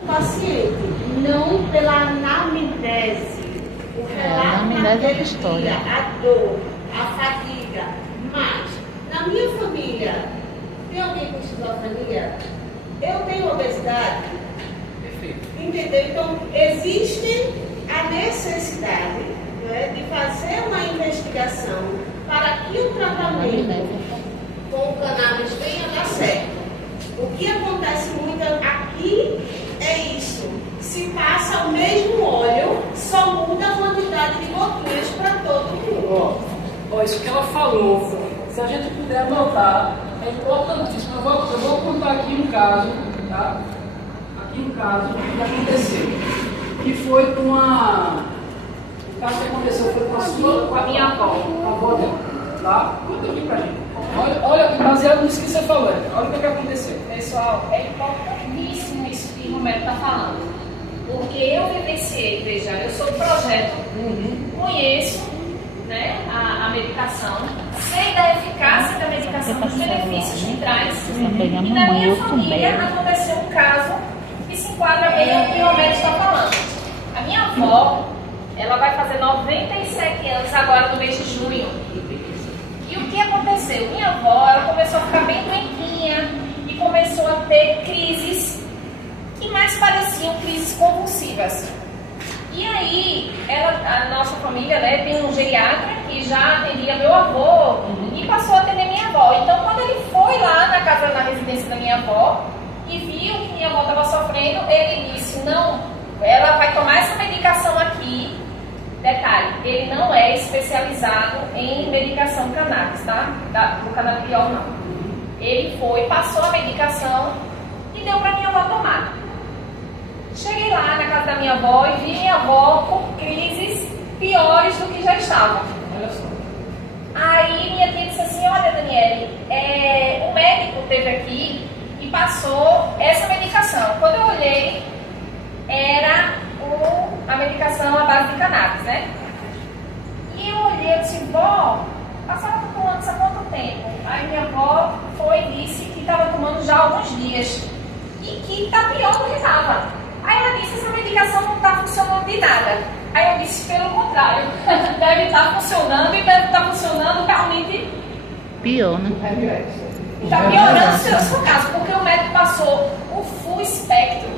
O paciente, não pela anamnese, o relato daquele dia, a dor, a fadiga, mas na minha família, tem alguém com esquizofrenia? Eu tenho obesidade? Perfeito. Entendeu? Então, existe a necessidade, né, de fazer uma investigação para que o tratamento com o cannabis venha a dar certo. O que acontece muito aqui é isso. Se passa o mesmo óleo, só muda a quantidade de gotinhas para todo mundo. Isso que ela falou, se a gente puder anotar, é importantíssimo. Eu vou contar aqui um caso, tá? Aqui um caso que aconteceu. Que foi com a... O caso que aconteceu foi com a minha avó, a avó dela, tá? Conta aqui pra gente. Olha, baseado nisso que você falou, olha o que aconteceu. Pessoal, é importantíssimo isso que o Romero está falando. Porque eu vivenciei, veja, eu sou do projeto, conheço, né, a medicação, sei da eficácia da medicação, dos benefícios que traz. E na minha família aconteceu um caso que se enquadra bem ao que o Romero está falando. A minha avó, ela vai fazer 97 anos agora no mês de junho. E o que aconteceu? Minha avó, ela começou a ficar bem doentinha e começou a ter crises que mais pareciam crises convulsivas. E aí, a nossa família, né, tem um geriatra que já atendia meu avô e passou a atender minha avó. Então, quando ele foi lá na residência da minha avó e viu que minha avó estava sofrendo, ele disse, não, ela vai tomar essa medicação aqui. Detalhe, ele não é especializado em medicação cannabis, tá? Do canabidiol não. Ele foi, passou a medicação e deu para minha avó tomar. Cheguei lá na casa da minha avó e vi minha avó com crises piores do que já estava. Olha só. Aí minha tia disse assim, olha Daniele, o médico esteve aqui e passou essa medicação. Quando eu olhei, era a medicação à base de cannabis, né? E eu olhei e disse, vó, a senhora está tomando isso há quanto tempo? Aí minha avó foi e disse que estava tomando já há alguns dias e que está pior do que estava. Aí ela disse, essa medicação não está funcionando de nada. Aí eu disse, pelo contrário, deve estar funcionando e deve estar funcionando realmente pior, né? Está piorando o seu caso, porque o médico passou o full espectro.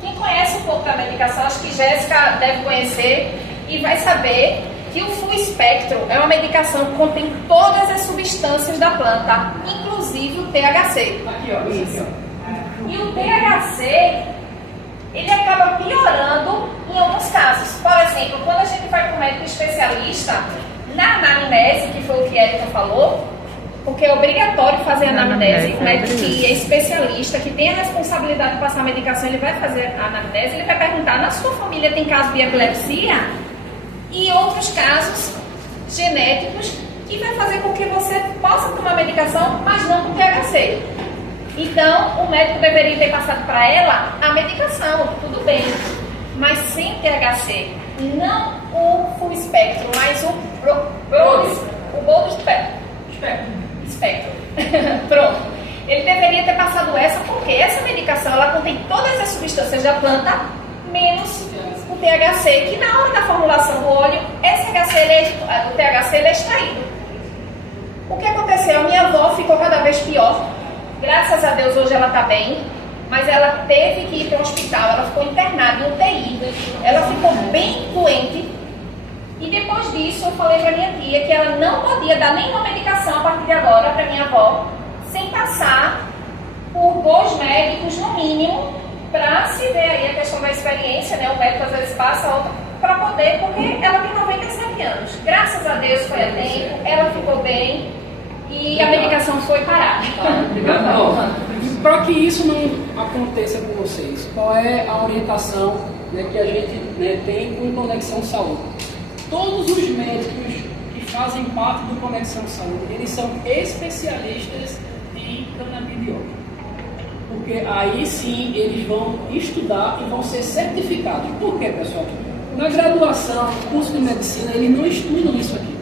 Quem conhece um pouco da medicação, acho que Jéssica deve conhecer e vai saber que o full espectro é uma medicação que contém todas as substâncias da planta, inclusive o THC. Aqui, ó. Isso. E o THC, ele acaba piorando em alguns casos. Por exemplo, quando a gente vai com um médico especialista, na anamnese, que foi o que a Erika falou, porque é obrigatório fazer a anamnese, o médico que é especialista, que tem a responsabilidade de passar a medicação, ele vai fazer a anamnese, ele vai perguntar, na sua família tem caso de epilepsia? E outros casos genéticos, que vai fazer com que você possa tomar medicação, mas não com THC. Então, o médico deveria ter passado para ela a medicação, tudo bem, mas sem THC. Não o full espectro, mas o broad espectro. Pronto. Ele deveria ter passado essa, porque essa medicação, ela contém todas as substâncias da planta, menos o THC, que na hora da formulação do óleo, o THC ele é extraído. O que aconteceu? A minha avó ficou cada vez pior. Graças a Deus hoje ela está bem, mas ela teve que ir para o hospital, ela ficou internada em UTI, ela ficou bem doente. E depois disso eu falei para minha tia que ela não podia dar nenhuma medicação a partir de agora para minha avó, sem passar por 2 médicos no mínimo, para se ver aí a questão da experiência, né? O médico às vezes passa outra, para poder, porque ela tem 97 anos. Graças a Deus foi a tempo, ela ficou bem e a medicação foi parada. Para que isso não aconteça com vocês, qual é a orientação, né, que a gente, né, tem com Conexão Saúde? Todos os médicos que fazem parte do Conexão Saúde, eles são especialistas em canabidiol. Porque aí sim eles vão estudar e vão ser certificados. Por quê, pessoal? Na graduação, no curso de medicina, eles não estudam isso aqui.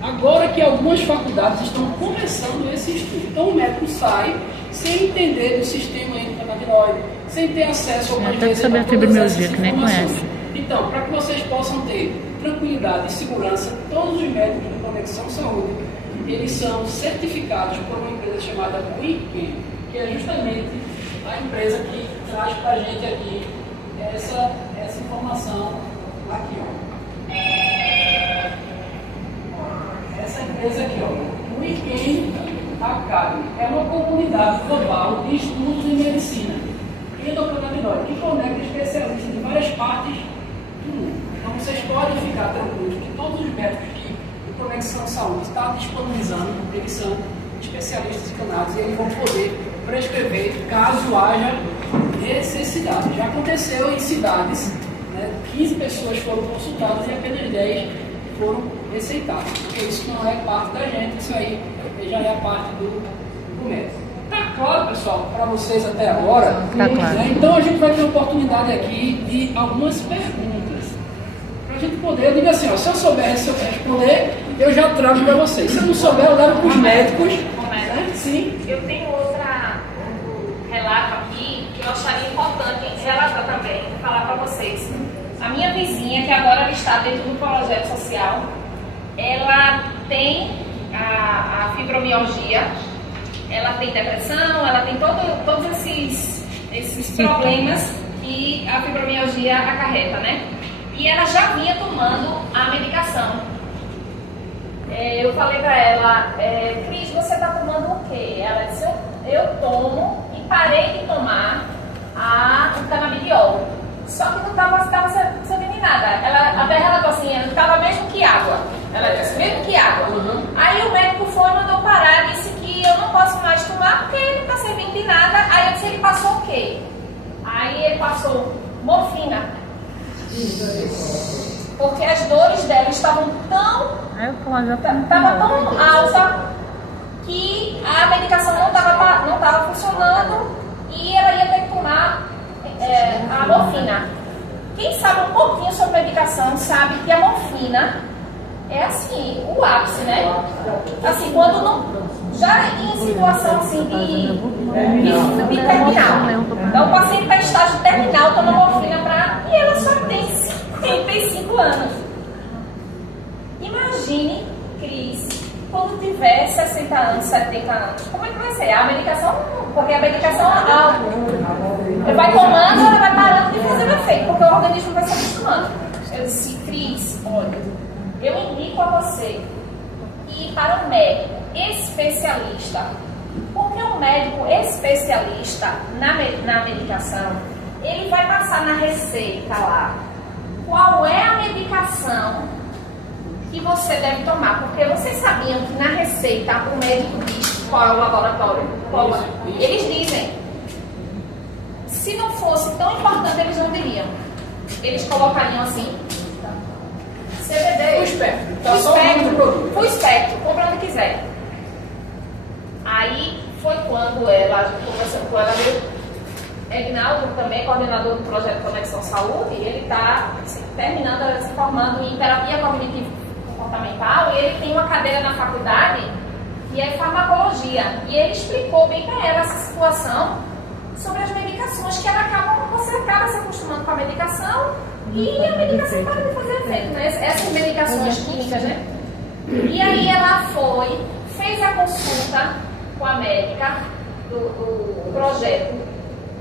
Agora que algumas faculdades estão começando esse estudo. Então o médico sai sem entender do sistema endocannabinoide, sem ter acesso ao Até saber a fibromialgia, que nem conhece. Então, para que vocês possam ter tranquilidade e segurança, todos os médicos de Conexão Saúde, eles são certificados por uma empresa chamada WeCan, que é justamente a empresa que traz para a gente aqui essa informação aqui, ó. Essa empresa aqui, ó, WeCan Academy, é uma comunidade global de estudos em medicina e endocannabinoide, que conecta especialistas de várias partes do mundo. Então vocês podem ficar tranquilos que todos os médicos que o Conexão Saúde está disponibilizando, eles são especialistas em cannabis e eles vão poder prescrever caso haja necessidade. Já aconteceu em cidades, né, 15 pessoas foram consultadas e apenas 10 foram receitadas, porque isso não é parte da gente, isso aí já é parte do médico. Tá claro, pessoal, para vocês até agora? Tá claro. Né? Então a gente vai ter a oportunidade aqui de algumas perguntas. Para a gente poder, eu digo assim, ó, se eu souber responder, eu já trago para vocês. Se eu não souber, eu levo para os médicos. Né? Sim. Eu tenho outro relato aqui que eu acharia importante relatar também, falar para vocês. A minha vizinha, que agora ela está dentro do projeto social, ela tem a fibromialgia, ela tem depressão, ela tem todos esses problemas que a fibromialgia acarreta, né? E ela já vinha tomando a medicação. Eu falei para ela, Cris, você está tomando o quê? Ela disse, eu tomo e parei de tomar o canabidiol. Só que não estava servindo nada. A terra relatou assim, estava mesmo que água. Ela disse, mesmo que água. Uhum. Aí o médico foi, mandou parar, disse que eu não posso mais tomar porque não está servindo de nada. Aí eu disse, ele passou o quê? Aí ele passou morfina. Porque as dores dela estavam tão alta que a medicação não estava funcionando e ela ia ter que tomar a morfina. Quem sabe um pouquinho sobre medicação sabe que a morfina é assim, o ápice, né? Assim, quando não. Já em situação assim de terminal. Então o paciente está em estágio terminal, toma morfina e ela só tem 55 anos. Imagine, Cris, quando tiver 60 anos, 70 anos, como é que vai ser? A medicação, porque a medicação vai tomando, ela vai parando de fazer o efeito, porque o organismo vai se acostumando. Eu disse, Cris, olha, eu indico a você ir para um médico especialista, porque um médico especialista na medicação, ele vai passar na receita lá qual é a medicação que você deve tomar, porque vocês sabiam que na receita o médico diz qual é o laboratório, eles dizem. Se não fosse tão importante, eles não diriam. Eles colocariam assim, CBD, full espectro, compra onde quiser. Aí foi quando ela, conversando com ela, Egnaldo também, coordenador do projeto Conexão Saúde, ele está terminando, se formando em terapia cognitivo comportamental e ele tem uma cadeira na faculdade que é farmacologia. E ele explicou bem para ela essa situação sobre as medicações, que você acaba se acostumando com a medicação e a medicação para de fazer efeito, né? Essas medicações químicas, né? E aí ela fez a consulta com a médica do projeto.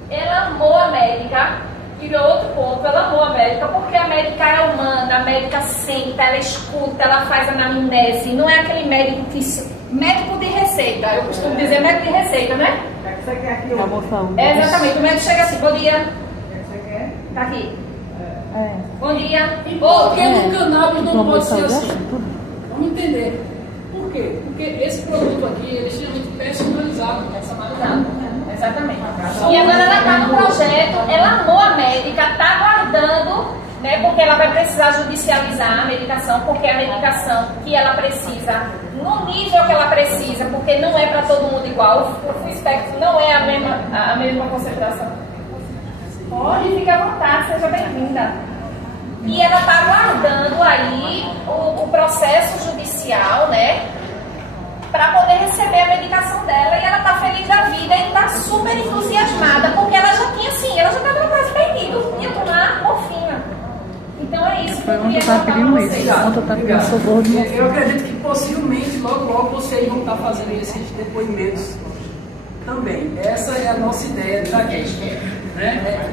Ela amou a médica, e outro ponto, ela amou a médica, porque a médica é humana, a médica senta, ela escuta, ela faz anamnese, não é aquele médico médico de receita, eu costumo dizer médico de receita, né? Você quer aqui Exatamente, o médico chega assim, bom dia. Você quer? Tá aqui. Bom dia. Porque no cannabis não pode ser assim. Vamos entender. Por quê? Porque esse produto aqui, ele é extremamente personalizado. Exatamente. E agora ela está no projeto, ela amou a médica, está aguardando, né, porque ela vai precisar judicializar a medicação, porque a medicação que ela precisa, no nível que ela precisa, porque não é para todo mundo igual, o full espectro não é a mesma concentração. Pode, fique à vontade, seja bem-vinda. E ela está aguardando aí o processo judicial, né, para poder receber a medicação dela, e ela tá feliz da vida e tá super entusiasmada, porque ela já tinha assim, ela já estava quase perdido, ia tomar morfina. Então é isso que eu queria contar para vocês. Eu acredito que possivelmente logo vocês vão estar fazendo esses depoimentos também. Essa é a nossa ideia daqui, né?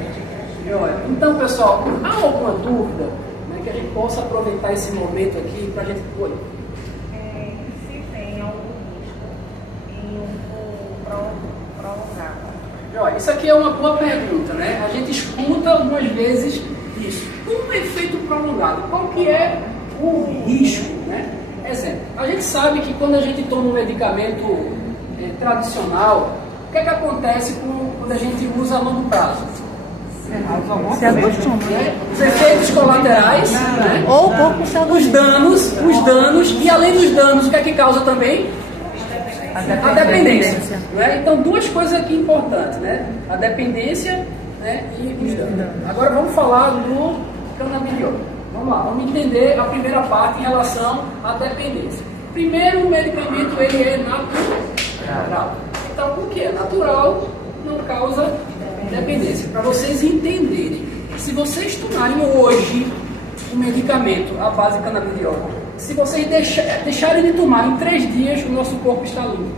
Então, pessoal, há alguma dúvida, né, que a gente possa aproveitar esse momento aqui para a gente... Se tem algum risco em um prolongado. Isso aqui é uma boa pergunta, né? A gente escuta algumas vezes isso. Um efeito prolongado, qual que é o risco, né? Exemplo, a gente sabe que quando a gente toma um medicamento tradicional, o que é que acontece quando a gente usa a longo prazo? Se acostuma. Os efeitos colaterais, né? Ou o corpo se acostuma. Os danos, e além dos danos, o que é que causa também? A dependência. Né? Então, duas coisas aqui importantes, né? A dependência, né, e os danos. Agora vamos falar do canabidiol. Vamos lá, vamos entender a primeira parte em relação à dependência. Primeiro, o medicamento ele é natural. Então, o que é natural não causa dependência. Para vocês entenderem, se vocês tomarem hoje o medicamento à base de canabidiol, se vocês deixarem de tomar em 3 dias, o nosso corpo está limpo.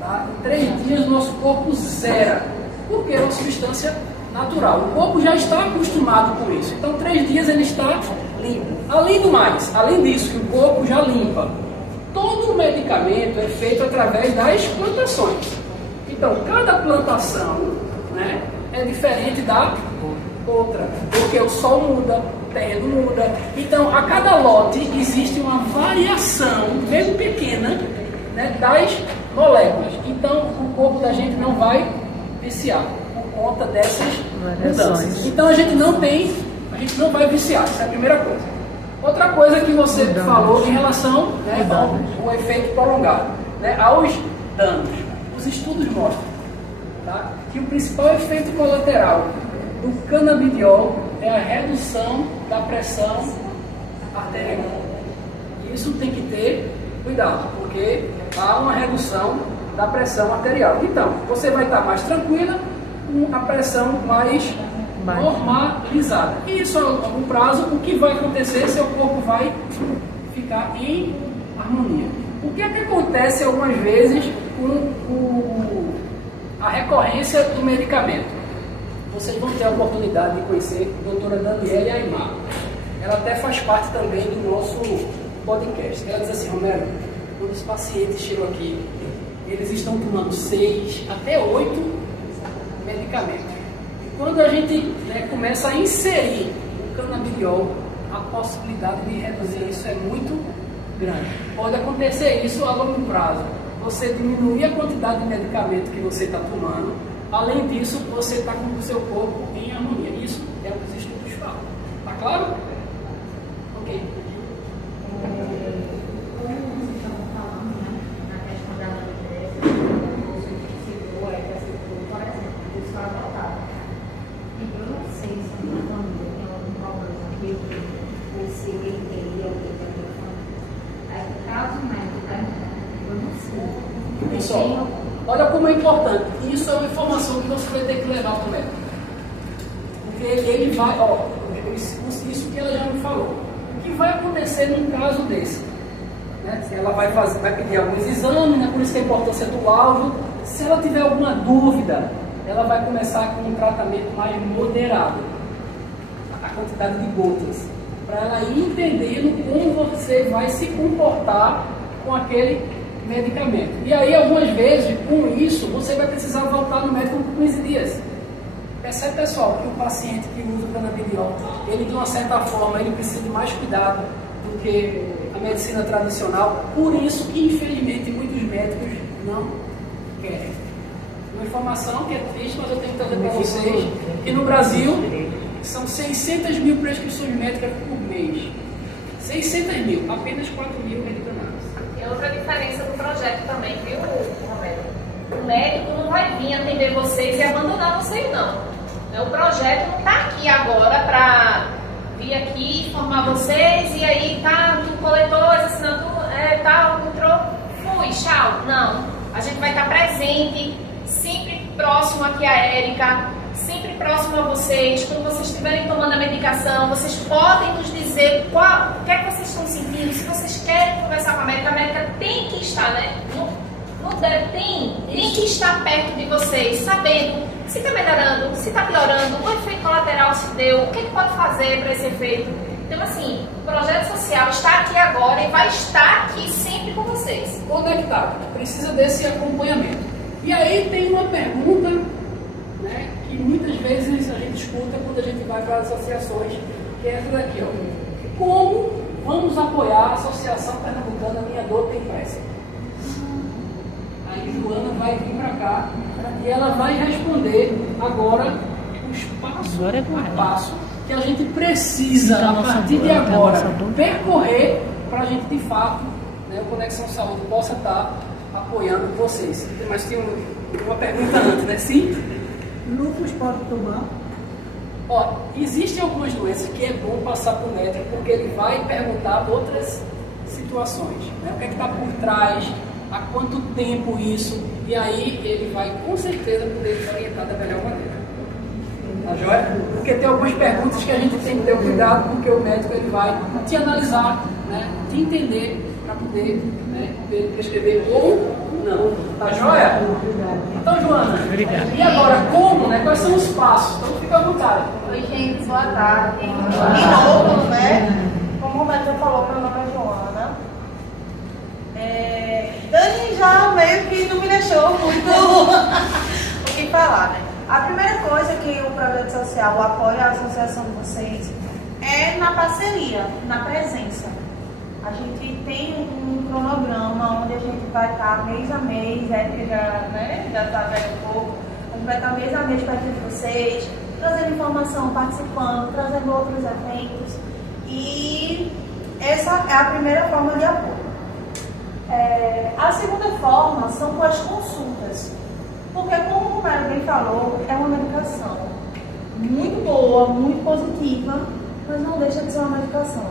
Tá? Em 3 dias, o nosso corpo zera. Porque é uma substância natural. O corpo já está acostumado com isso. Então, 3 dias ele está limpo. Além do mais, além disso, que o corpo já limpa, todo o medicamento é feito através das plantações. Então, cada plantação, né, é diferente da outra. Porque o sol muda, o terreno muda. Então, a cada lote existe uma variação, mesmo pequena, né, das moléculas. Então, o corpo da gente não vai viciar por conta dessas mudanças. Então, a gente não vai viciar. Essa é a primeira coisa. Outra coisa que você falou em relação, né, ao efeito prolongado, né, aos danos. Os estudos mostram, tá, que o principal efeito colateral do canabidiol é a redução da pressão arterial. Isso tem que ter cuidado, porque há uma redução da pressão arterial. Então, você vai estar mais tranquila, com a pressão mais normalizada. E isso, a longo prazo, o que vai acontecer? Seu corpo vai ficar em harmonia. O que é que acontece algumas vezes com a recorrência do medicamento? Vocês vão ter a oportunidade de conhecer a doutora Daniele Aymar. Ela até faz parte também do nosso podcast. Ela diz assim: Romero, quando os pacientes chegam aqui, eles estão tomando 6 até 8 medicamentos. E quando a gente, né, começa a inserir o canabidiol, a possibilidade de reduzir isso é muito grande. Pode acontecer isso a longo prazo. Você diminuir a quantidade de medicamento que você está tomando. Além disso, você está com o seu corpo em harmonia. Isso é o que os estudos falam. Está claro? Ok. Pessoal, olha como é importante. Isso é uma informação que você vai ter que levar para o médico. Porque ele vai, isso que ela já me falou. O que vai acontecer num caso desse? Né? Ela vai pedir alguns exames, né? Por isso que a importância do laudo. Se ela tiver alguma dúvida, ela vai começar com um tratamento mais moderado. A quantidade de gotas. Para ela ir entendendo como você vai se comportar com aquele medicamento. E aí, algumas vezes, com isso, você vai precisar voltar no médico por 15 dias. Percebe, pessoal, que o paciente que usa o canabidiol, ele, de uma certa forma, ele precisa de mais cuidado do que a medicina tradicional. Por isso que, infelizmente, muitos médicos não querem. Uma informação que é triste, mas eu tenho que trazer para vocês, que no Brasil são 600 mil prescrições médicas por mês. 600 mil, apenas 4 mil medicamentos. E outra diferença do projeto também, viu, Romero? O médico não vai vir atender vocês e abandonar vocês, não. O projeto não está aqui agora para vir aqui formar vocês e aí tá, tu coletou essa assinatura, tal, entrou. foi, tchau. Não. A gente vai estar presente, sempre próximo aqui a Érica, sempre próximo a vocês. Quando vocês estiverem tomando a medicação, vocês podem nos dizer o que é que vocês estão sentindo. Se vocês querem conversar com a médica tem que estar, né? Não deve, tem que estar perto de vocês, sabendo se está melhorando, se está piorando, o efeito colateral se deu, o que pode fazer para esse efeito. Então, assim, o projeto social está aqui agora e vai estar aqui sempre com vocês. Conectado, precisa desse acompanhamento. E aí tem uma pergunta, né, que muitas vezes a gente escuta quando a gente vai para as associações, que é essa daqui, ó. Como vamos apoiar a Associação Pernambucana Minha Dor Tem Pressa? Aí Joana vai vir para cá e ela vai responder agora os passos a passo que a gente precisa, a partir de agora, percorrer para a gente, de fato, né, o Conexão Saúde possa estar apoiando vocês. Mas tem uma pergunta antes, né? Sim? Lúpus pode tomar? Ó, existem algumas doenças que é bom passar para o médico, porque ele vai perguntar outras situações, né? O que é que está por trás, há quanto tempo isso, e aí ele vai com certeza poder te orientar da melhor maneira. Tá joia? Porque tem algumas perguntas que a gente tem que ter cuidado, porque o médico ele vai te analisar, né? Te entender para poder, né, prescrever ou não. Tá joia? Então, Joana, e agora como, né? Quais são os passos? Então fica à vontade. Oi, gente, boa tarde. De novo, né? Como o médico falou, meu nome é Joana. Dani já meio que não me deixou muito o que falar, né? A primeira coisa que o projeto social apoia a associação de vocês é na parceria, na presença. A gente tem um cronograma onde a gente vai estar mês a mês, que já está velho um pouco, a gente vai estar mês a mês perto de vocês, trazendo informação, participando, trazendo outros eventos. E essa é a primeira forma de apoio. A segunda forma são com as consultas. Porque, como o Mário bem falou, é uma medicação muito boa, muito positiva, mas não deixa de ser uma medicação.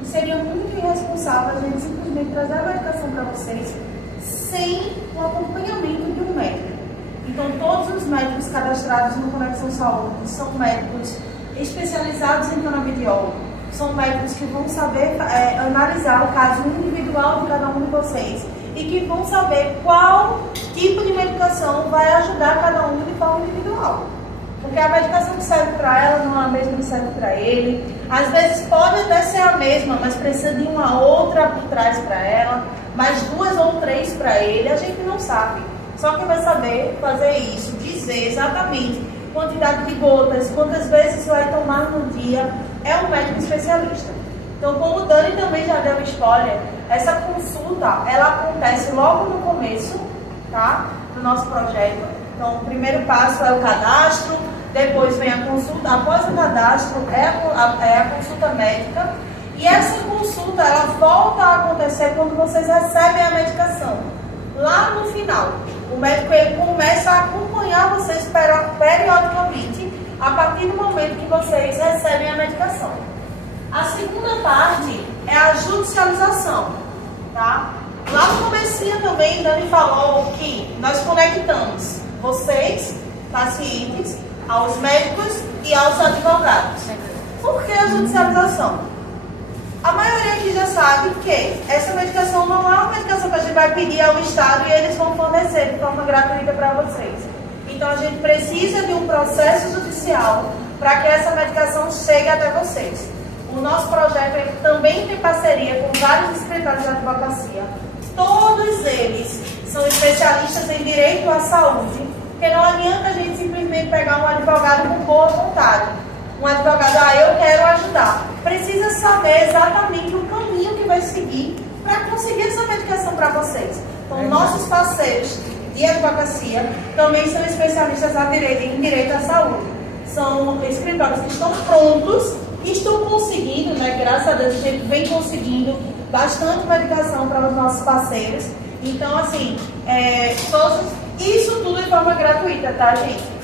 E seria muito irresponsável a gente simplesmente trazer a medicação para vocês sem o acompanhamento de um médico. Então, todos os médicos cadastrados no Conexão Saúde são médicos especializados em canabidiol. São médicos que vão saber analisar o caso individual de cada um de vocês e que vão saber qual tipo de medicação vai ajudar cada um de forma individual. Porque a medicação que serve para ela não é a mesma que serve para ele. Às vezes pode até ser a mesma, mas precisa de uma outra por trás para ela, mais 2 ou 3 para ele, a gente não sabe. Só quem vai saber fazer isso, dizer exatamente quantidade de gotas, quantas vezes vai tomar no dia, é um médico especialista. Então, como o Dani também já deu spoiler, essa consulta, ela acontece logo no começo, tá, do nosso projeto. Então, o primeiro passo é o cadastro, depois vem a consulta, após o cadastro é a consulta médica, e essa consulta, ela volta a acontecer quando vocês recebem a medicação. Lá no final, o médico ele começa a acompanhar vocês periodicamente, a partir do momento que vocês recebem a medicação. A segunda parte é a judicialização, tá? Lá no comecinho também, Dani falou que nós conectamos vocês, pacientes, aos médicos e aos advogados. Por que a judicialização? A maioria aqui já sabe que essa medicação não é uma medicação que a gente vai pedir ao Estado e eles vão fornecer de forma gratuita para vocês. Então a gente precisa de um processo judicial para que essa medicação chegue até vocês. O nosso projeto ele também tem parceria com vários escritórios de advocacia. Todos eles são especialistas em direito à saúde, porque não adianta a gente simplesmente pegar um advogado com boa vontade. Um advogado, eu quero ajudar. Precisa saber exatamente o caminho que vai seguir para conseguir essa medicação para vocês. Então, nossos parceiros de advocacia também são especialistas em direito à saúde. São escritórios que estão prontos e estão conseguindo, né? Graças a Deus, a gente vem conseguindo bastante medicação para os nossos parceiros. Então, assim, isso tudo de forma gratuita, tá, gente?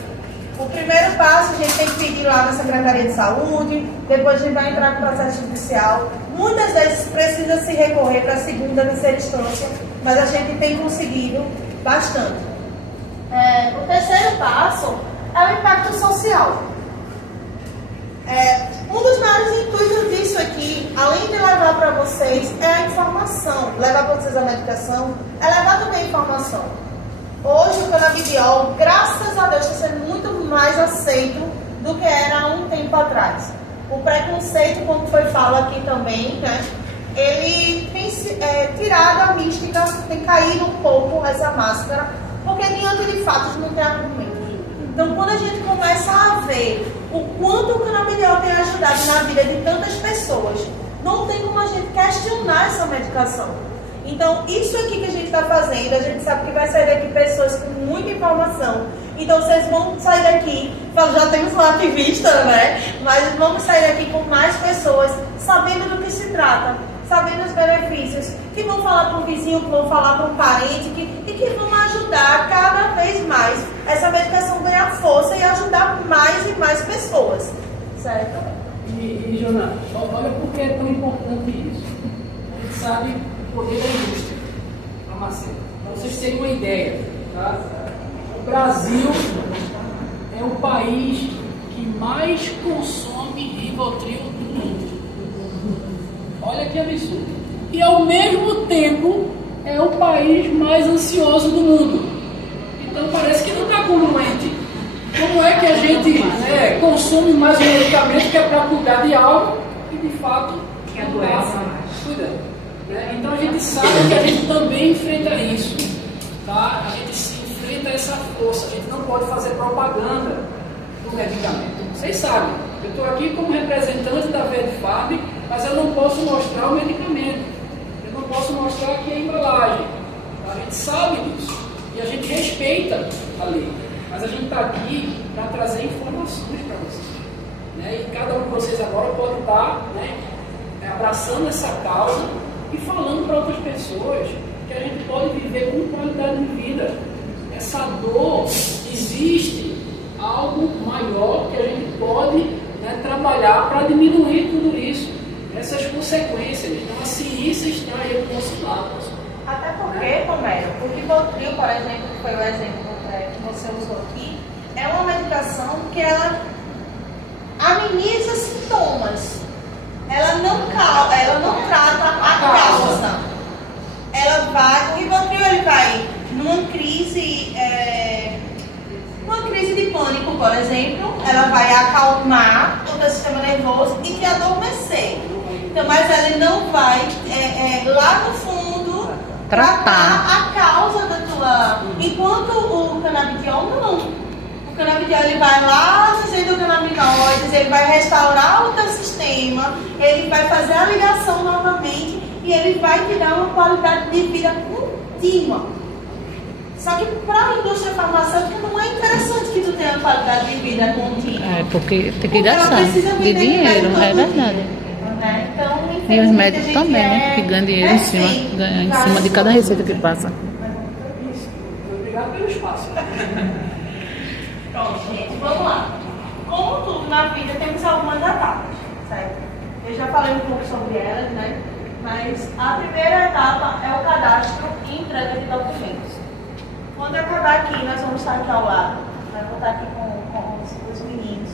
O primeiro passo a gente tem que pedir lá na Secretaria de Saúde, depois a gente vai entrar com o processo judicial. Muitas vezes precisa se recorrer para a segunda, terceira instância, mas a gente tem conseguido bastante. O terceiro passo é o impacto social. Um dos maiores intuitos disso aqui, além de levar para vocês, é a informação. Levar para vocês a medicação é levar também a informação. Hoje o canabidiol, graças a Deus, está sendo muito mais aceito do que era há um tempo atrás. O preconceito, como foi falado aqui também, né, ele tem tirado a mística, tem caído um pouco essa máscara, porque diante de fatos não tem argumentos. Então, quando a gente começa a ver o quanto o canabidiol tem ajudado na vida de tantas pessoas, não tem como a gente questionar essa medicação. Então, isso aqui que a gente está fazendo, a gente sabe que vai sair daqui pessoas com muita informação. Então, vocês vão sair daqui, já temos um ativista, né? Mas vamos sair daqui com mais pessoas sabendo do que se trata, sabendo os benefícios, que vão falar para um vizinho, que vão falar para um parente, e que vão ajudar cada vez mais essa medicação ganhar força e ajudar mais e mais pessoas. Certo? E Jonathan, olha por que é tão importante isso. A gente sabe o poder da indústria farmacêutica. Para vocês terem uma ideia, tá? O Brasil é o país que mais consome Rivotril do mundo. Olha que absurdo. E ao mesmo tempo é o país mais ansioso do mundo. Então parece que não está congruente. Como é que a gente consome mais um medicamento que é para cuidar de algo e de fato que adoece mais? Cuidando. Então a gente sabe que a gente também enfrenta isso. Tá? A gente se enfrenta essa força. A gente não pode fazer propaganda do medicamento. Vocês sabem, eu estou aqui como representante da Verde Farm, mas eu não posso mostrar o medicamento. Eu não posso mostrar aqui a embalagem. A gente sabe disso. E a gente respeita a lei. Mas a gente está aqui para trazer informações para vocês. Né? E cada um de vocês agora pode estar abraçando essa causa e falando para outras pessoas que a gente pode viver com qualidade de vida. Essa dor, existe algo maior que a gente pode trabalhar para diminuir tudo isso, essas consequências. Então a ciência está aí do nosso lado. Até porque, Romero, o Rivotril, por exemplo, que foi o exemplo que você usou aqui, é uma medicação que ela ameniza sintomas. Ela não trata a causa. O Rivotril ele vai numa crise de pânico, por exemplo, ela vai acalmar o teu sistema nervoso e te adormecer. Então, mas ela não vai lá no fundo tratar a causa da tua. Enquanto o canabidiol não. O canabidiol ele vai lá dizendo o canabinoides, ele vai restaurar o teu sistema, ele vai fazer a ligação novamente e ele vai te dar uma qualidade de vida contínua. Só que para a indústria farmacêutica não é interessante que tu tenha uma qualidade de vida contínua. Porque tem que gastar de dinheiro, é verdade. Então, e os médicos também, né? Que ganham dinheiro em cima de cada receita que passa. Obrigado pelo espaço. Pronto, gente, vamos lá. Como tudo na vida, temos algumas etapas, certo? Eu já falei um pouco sobre elas, né? Mas a primeira etapa é o cadastro e entrega de documentos. Quando eu acabar aqui, nós vamos estar aqui ao lado. Nós vamos estar aqui com os meninos,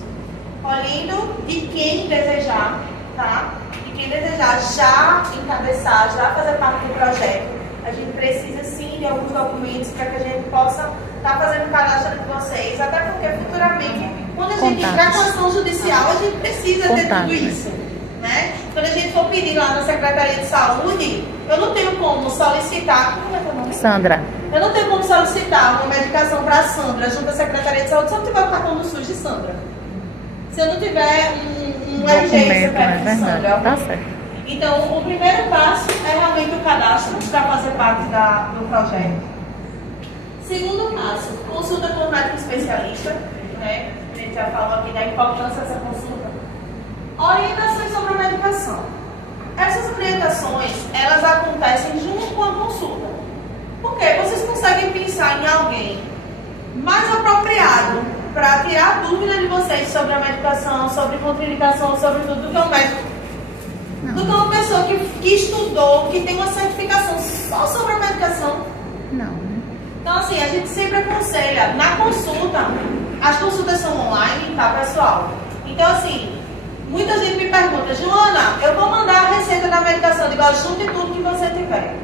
olhando de quem desejar, tá? De quem desejar já encabeçar, já fazer parte do projeto. A gente precisa sim de alguns documentos para que a gente possa estar fazendo o cadastro de vocês. Até porque futuramente, quando a gente entrar com a ação judicial, a gente precisa ter tudo isso. Né? Quando a gente for pedir lá na Secretaria de Saúde, eu não tenho como solicitar. Como é teu nome? Sandra. Eu não tenho como solicitar uma medicação para a Sandra junto à Secretaria de Saúde se eu não tiver o cartão do SUS de Sandra. Se eu não tiver um RG de Sandra. Tá certo. Então, o primeiro passo é realmente o cadastro para fazer parte do projeto. Segundo passo, consulta com o médico especialista. Né? A gente já falou aqui da importância dessa consulta. Orientações sobre a medicação. Essas orientações, elas acontecem junto com a consulta. Por quê? Vocês conseguem pensar em alguém mais apropriado para tirar a dúvida de vocês sobre a medicação, sobre contraindicação, sobre tudo que é o médico? Não. do que uma pessoa que estudou, que tem uma certificação só sobre a medicação. Não, né? Então, assim, a gente sempre aconselha, na consulta, as consultas são online, tá, pessoal? Então, assim, muita gente me pergunta, Joana, eu vou mandar a receita da medicação, digo, junte tudo que você tiver.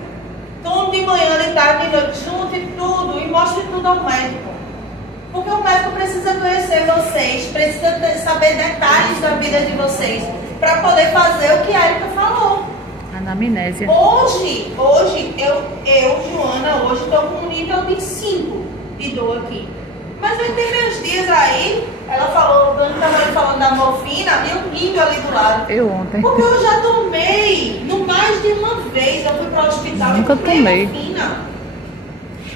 Tome de manhã, de tarde, de noite, junte tudo e mostre tudo ao médico. Porque o médico precisa conhecer vocês, precisa saber detalhes da vida de vocês, para poder fazer o que a Erika falou. Anamnésia. Hoje, eu, Joana, hoje estou com um nível de 5 de dor aqui. Mas vai ter meus dias aí, ela falou, Dani estava falando da morfina, e um nível ali do lado. Eu ontem. Porque eu já tomei, no mais de uma vez, eu fui para o hospital Nunca e tomei morfina.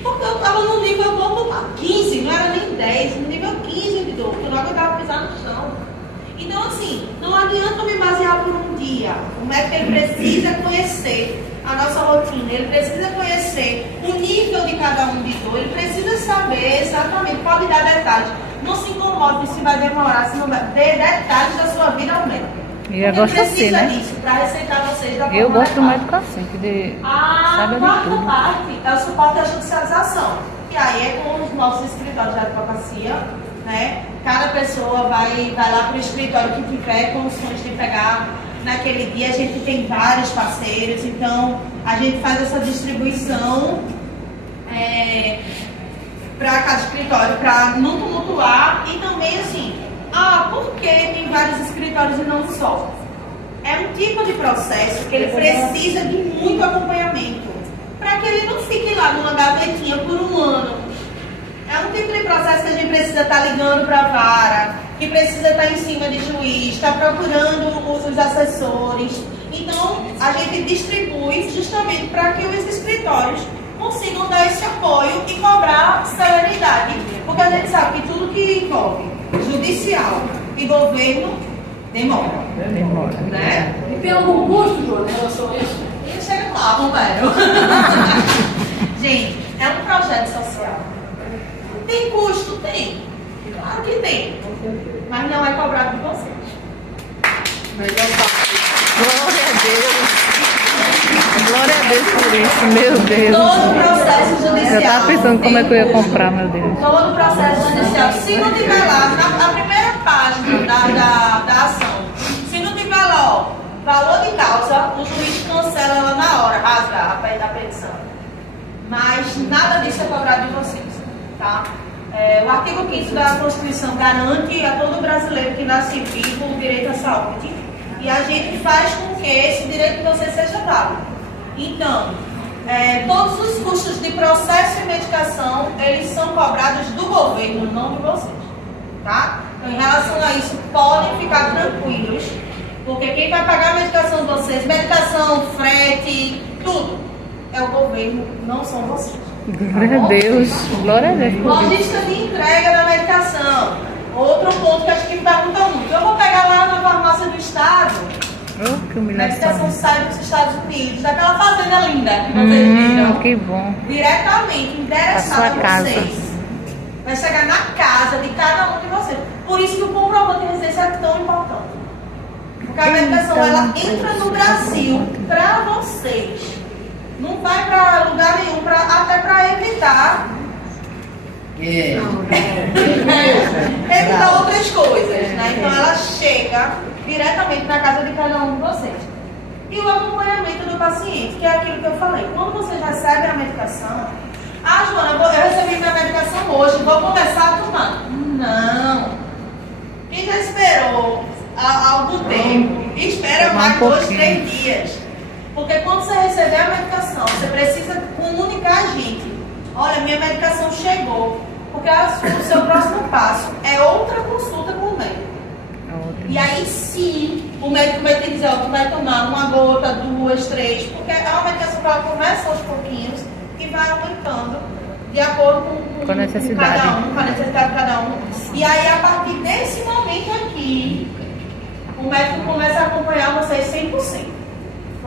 Porque eu estava no nível bom, 15, não era nem 10, no nível 15 de dor, porque eu não aguentava pisar no chão. Então, assim, não adianta me basear por um dia. O médico ele precisa conhecer a nossa rotina, ele precisa conhecer o nível de cada um de dor, ele precisa saber exatamente, pode dar detalhes. Não se incomode se vai demorar, se não vai dê detalhes da sua vida ao médico. E eu gosto assim, né? Disso, para receitar vocês da forma Eu gosto do adequada. médico assim, que A sabe quarta de tudo. parte é o suporte da judicialização. E aí é com os nossos escritórios de advocacia, né? Cada pessoa vai lá para o escritório que tiver condições de pegar naquele dia. A gente tem vários parceiros, então a gente faz essa distribuição para cada escritório, para não tumultuar. E também assim, por que tem vários escritórios e não só? É um tipo de processo que ele precisa de muito acompanhamento, para que ele não fique lá numa gavetinha por um ano. É um tipo de processo que a gente precisa estar ligando para a vara, que precisa estar em cima de juiz, estar procurando os assessores. Então, a gente distribui justamente para que os escritórios consigam dar esse apoio e cobrar celeridade. Porque a gente sabe que tudo que envolve judicial e governo demora. Demora. Né? E tem algum custo, Joana, em relação a isso? E chega lá, Romero. Gente, é um projeto social. Tem custo? Tem. Claro que tem. Mas não é cobrado de vocês. Glória a Deus. Glória a Deus por isso, meu Deus. Todo processo judicial. Eu estava pensando como é que eu ia comprar, meu Deus. Todo processo judicial. Se não tiver lá, na primeira página da ação, se não tiver lá, ó, valor de causa, o juiz cancela ela na hora, rasga a petição. Mas nada disso é cobrado de vocês, tá? O artigo 5º da Constituição garante a todo brasileiro que nasce vivo o direito à saúde, e a gente faz com que esse direito de você seja dado. Então, todos os custos de processo e medicação, eles são cobrados do governo, não de vocês, tá? Então, em relação a isso, podem ficar tranquilos, porque quem vai pagar a medicação de vocês, medicação, frete, tudo, é o governo, não são vocês. Glória a Deus. Glória a Deus por isso. Logística de entrega da medicação. Outro ponto que acho que me perguntam muito. Eu vou pegar lá na farmácia do estado. Oh, que A medicação humilhação. sai dos Estados Unidos, daquela fazenda linda que vocês viram. Que bom. Diretamente, endereçada Pra a sua casa. vocês. Vai chegar na casa de cada um de vocês. Por isso que o comprovante de residência é tão importante. Porque a medicação, ela entra no Brasil para vocês. Não vai para lugar nenhum, até para evitar evitar outras coisas, né? Então ela chega diretamente na casa de cada um de vocês. E o acompanhamento do paciente, que é aquilo que eu falei. Quando vocês recebem a medicação, Joana, eu recebi minha medicação hoje, vou começar a tomar. Não. Quem já esperou há algum tempo, espera mais 2, 3 dias. Porque quando você receber a medicação, você precisa comunicar a gente. Olha, minha medicação chegou. Porque o seu próximo passo é outra consulta com o médico. E aí sim, o médico vai te dizer, tu vai tomar uma gota, 2, 3, porque é uma medicação que ela começa aos pouquinhos e vai aumentando de acordo com a necessidade. Com a necessidade de cada um. E aí, a partir desse momento aqui, o médico começa a acompanhar vocês 100%.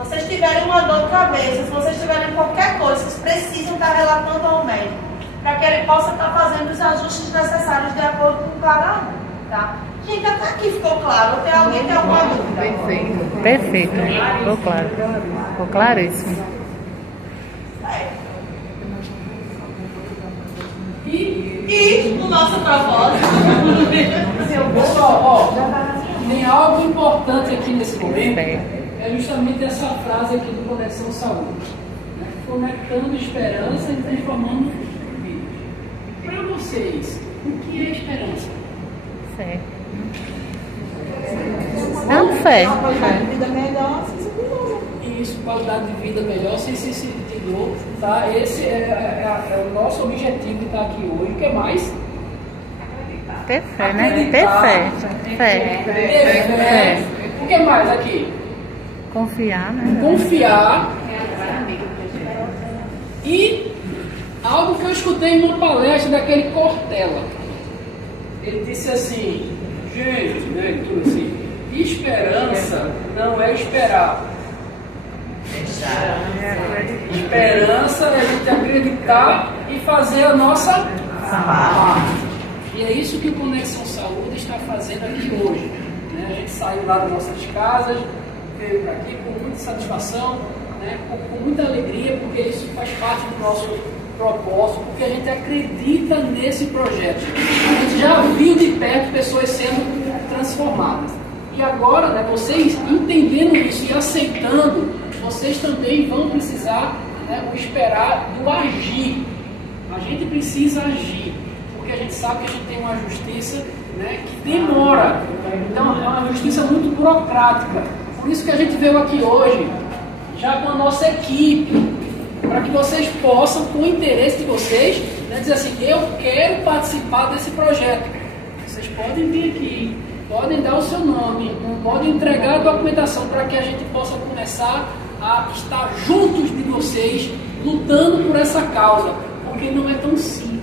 Se vocês tiverem uma dor de cabeça, se vocês tiverem qualquer coisa, vocês precisam estar relatando ao médico, para que ele possa estar fazendo os ajustes necessários de acordo com cada um, tá? Gente, até aqui ficou claro. Tem alguém que tem alguma dúvida? Perfeito. Perfeito. Ficou claro. Ficou claríssimo. E o nosso propósito. Pessoal, ó, tem algo importante aqui nesse momento. É justamente essa frase aqui do Conexão Saúde. Né? Conectando esperança e transformando vidas. Para vocês, o que é esperança? Fé. Não, fé. Vida melhor, Isso, qualidade de vida melhor, sem sentir dor, tá? Esse é o nosso objetivo de estar aqui hoje. O que mais? Ter fé, né? Ter fé. Fé. O que mais aqui? Confiar, né? Confiar. E algo que eu escutei em uma palestra daquele Cortella. Ele disse assim, gente, né, tudo assim, esperança não é esperar. Esperança é a gente acreditar e fazer a nossa parte. E é isso que o Conexão Saúde está fazendo aqui hoje. Né? A gente saiu lá das nossas casas, veio para aqui com muita satisfação, né? com muita alegria, porque isso faz parte do nosso propósito, porque a gente acredita nesse projeto. A gente já viu de perto pessoas sendo transformadas. E agora, né, vocês entendendo isso e aceitando, vocês também vão precisar, né, esperar do agir. A gente precisa agir, porque a gente sabe que a gente tem uma justiça, né, que demora. Então é uma justiça muito burocrática. Por isso que a gente veio aqui hoje, já com a nossa equipe, para que vocês possam, com o interesse de vocês, né, dizer assim, eu quero participar desse projeto. Vocês podem vir aqui, podem dar o seu nome, podem entregar a documentação para que a gente possa começar a estar juntos de vocês, lutando por essa causa, porque não é tão simples.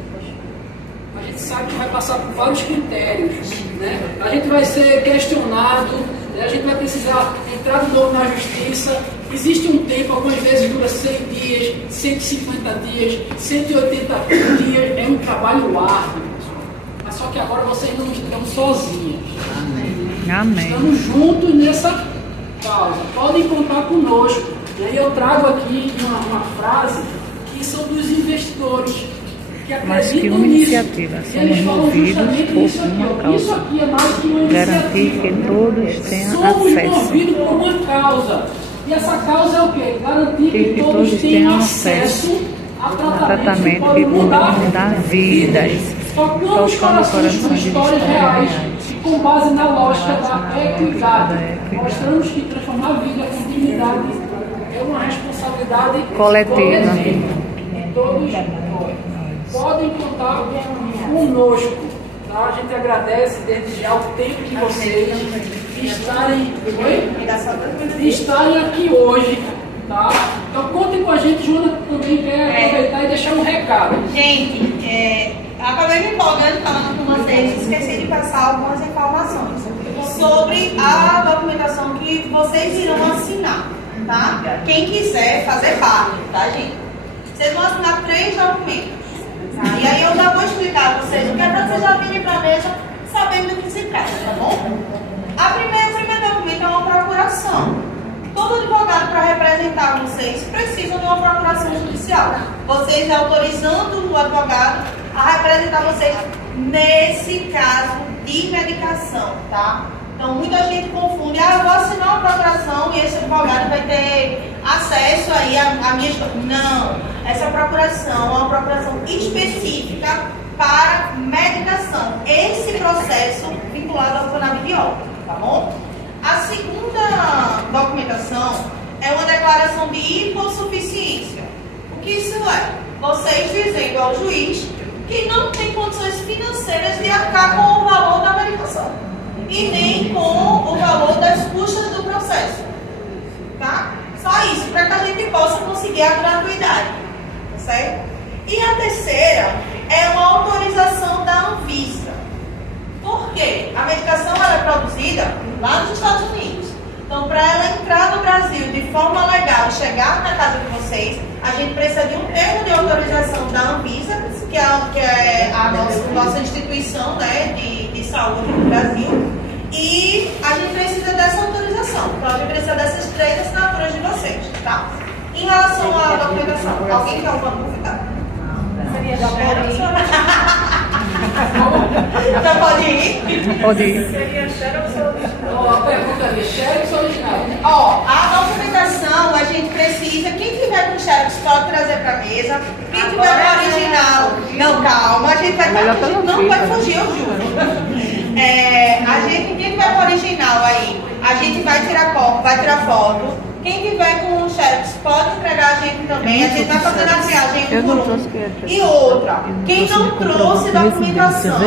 A gente sabe que vai passar por vários critérios, né? A gente vai ser questionado, né? A gente vai precisar entrar de novo na justiça. Existe um tempo, algumas vezes dura 100 dias, 150 dias, 180 dias, é um trabalho árduo, pessoal. Mas só que agora vocês não estão sozinhos. Amém. Estamos juntos nessa causa. Podem contar conosco. E aí eu trago aqui uma frase que são dos investidores que Mas que acreditam uma nisso. iniciativa, Eles somos falam movidos justamente por isso aqui, uma ó. causa. Isso aqui é mais que uma Garantir iniciativa. que todos tenham Somos acesso. movidos por uma causa. E essa causa é o quê? Garantir que todos tenham acesso a tratamento que pode mudar vidas. Tocando os corações com histórias reais e com base na lógica da equidade. Mostramos que transformar a vida com dignidade é uma responsabilidade coletiva. E todos nós podem contar conosco. Tá? A gente agradece desde já o tempo de vocês de estarem aqui hoje. Tá? Então contem com a gente, Juna também quer aproveitar e deixar um recado. Gente, acabei me empolgando falando com vocês, esqueci de passar algumas informações sobre a documentação que vocês irão assinar, tá? Quem quiser fazer parte, tá, gente? Vocês vão assinar 3 documentos, tá? E aí eu já vou explicar a vocês o que é para vocês já virem para a mesa sabendo do que se trata, tá bom? O primeiro documento é uma procuração. Todo advogado, para representar vocês, precisam de uma procuração judicial. Vocês autorizando o advogado a representar vocês nesse caso de medicação, tá? Então, muita gente confunde, eu vou assinar uma procuração e esse advogado vai ter acesso aí à minha história. Não, essa procuração é uma procuração específica para medicação. Esse processo vinculado ao canabidiol, tá bom? A segunda documentação é uma declaração de hipossuficiência. O que isso é? Vocês dizendo ao juiz que não tem condições financeiras de arcar com o valor da medicação e nem com o valor das custas do processo. Tá? Só isso, para que a gente possa conseguir a gratuidade. Tá certo? E a terceira é uma autorização da Anvisa. Por quê? A medicação ela é produzida lá nos Estados Unidos. Então, para ela entrar no Brasil de forma legal e chegar na casa de vocês, a gente precisa de um termo de autorização da Anvisa, que é a nossa instituição, né, de saúde no Brasil. E a gente precisa dessa autorização. Então a gente precisa dessas 3 assinaturas de vocês, tá? Em relação à documentação, alguém quer alguma dúvida? Seria xerox? Já pode ir? Pode ir. Seria xerox ou original? A pergunta é xerox ou original? Ó, a documentação a gente precisa, quem tiver com xerox pode trazer para a mesa, quem tiver com original, não, calma, a gente vai, não vai fugir, eu juro. Quem tiver com original aí, a gente vai tirar foto. Quem tiver com o xerox pode entregar a gente também. A gente vai fazendo a triagem por um. E outra, quem não trouxe documentação,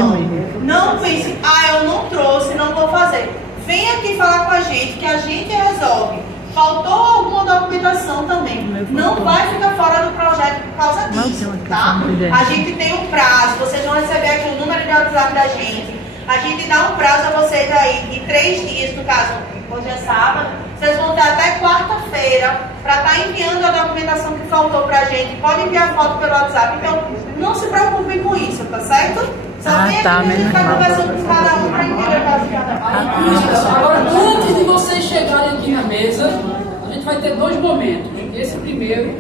não pense, eu não trouxe, não vou fazer. Vem aqui falar com a gente que a gente resolve. Faltou alguma documentação também. Não vai ficar fora do projeto por causa disso, tá? A gente tem um prazo, vocês vão receber aqui o número de WhatsApp da gente. A gente dá um prazo a vocês aí de 3 dias, no caso, hoje é sábado. Vocês vão ter até quarta-feira para estar enviando a documentação que faltou para a gente. Pode enviar foto pelo WhatsApp. Então, não se preocupem com isso, tá certo? Só vem aqui que a gente está conversando com cada um para entender o caso de cada um. Isso, pessoal. Agora, antes de vocês chegarem aqui na mesa, a gente vai ter 2 momentos. Esse primeiro,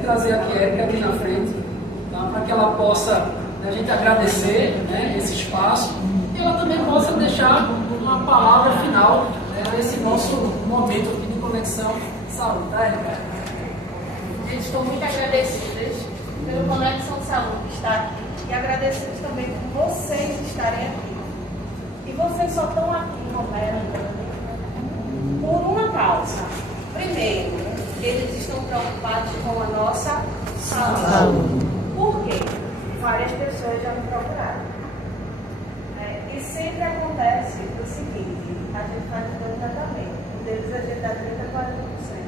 trazer aqui a Érica ali na frente, tá? Para que ela possa, a gente agradecer esse espaço e ela também possa deixar uma palavra final nesse nosso momento aqui de Conexão Saúde, tá, Érica? Gente, estou muito agradecidas pelo Conexão Saúde estar aqui e agradecidos também por vocês estarem aqui. E vocês só estão aqui, Romero, por uma causa. Primeiro, eles estão preocupados com a nossa saúde. Por quê? Várias pessoas já me procuraram. E sempre acontece o seguinte: a gente faz um tratamento, um deles a gente dá 30% a 40%.